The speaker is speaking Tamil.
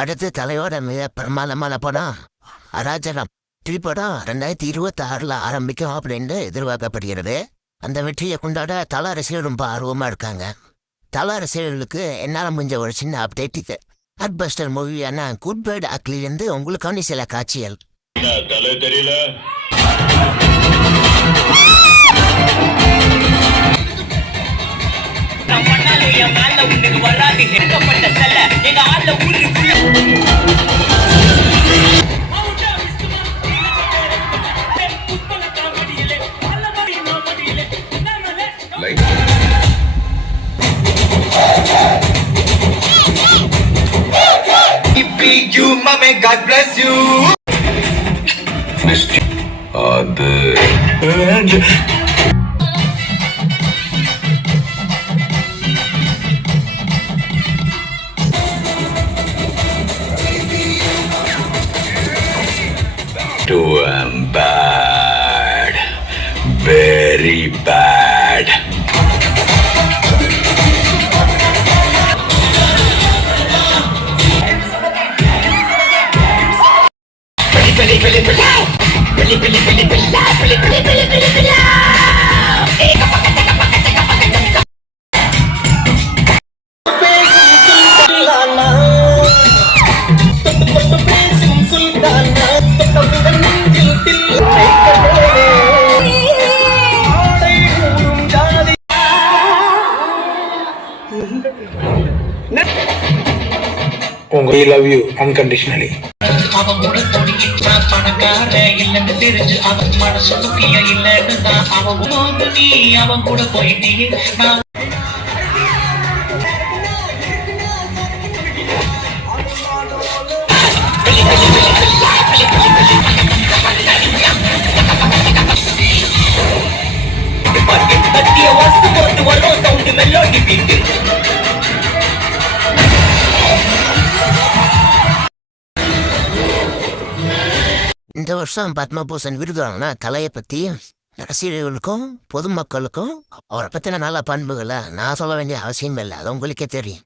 அடுத்து தலையோட மிக பிரமாதமான படம் அராஜகம். படம் 2026 ஆரம்பிக்கும் அப்படின்னு எதிர்பார்க்கப்படுகிறது. அந்த வெற்றியை கொண்டாட தல ரசிகர்கள் ரொம்ப ஆர்வமாக இருக்காங்க. தல ரசிகர்களுக்கு என்னால் முடிஞ்ச ஒரு சின்ன அப்டேட் இது. அட்பஸ்டர் மூவியான குட் பேர்ட் அக்லிலேருந்து உங்களுக்கான சில காட்சிகள். தெரியல you, mama, God bless you. Too bad, very bad. We love you unconditionally. இந்த வருஷம் பத்மபூஷன் விருது வாங்கினா தலையை பற்றி ரசிகர்களுக்கும் பொதுமக்களுக்கும் அவரை பற்றின நல்ல பண்புகளை நான் சொல்ல வேண்டிய அவசியம் இல்லை. அது உங்களுக்கே தெரியும்.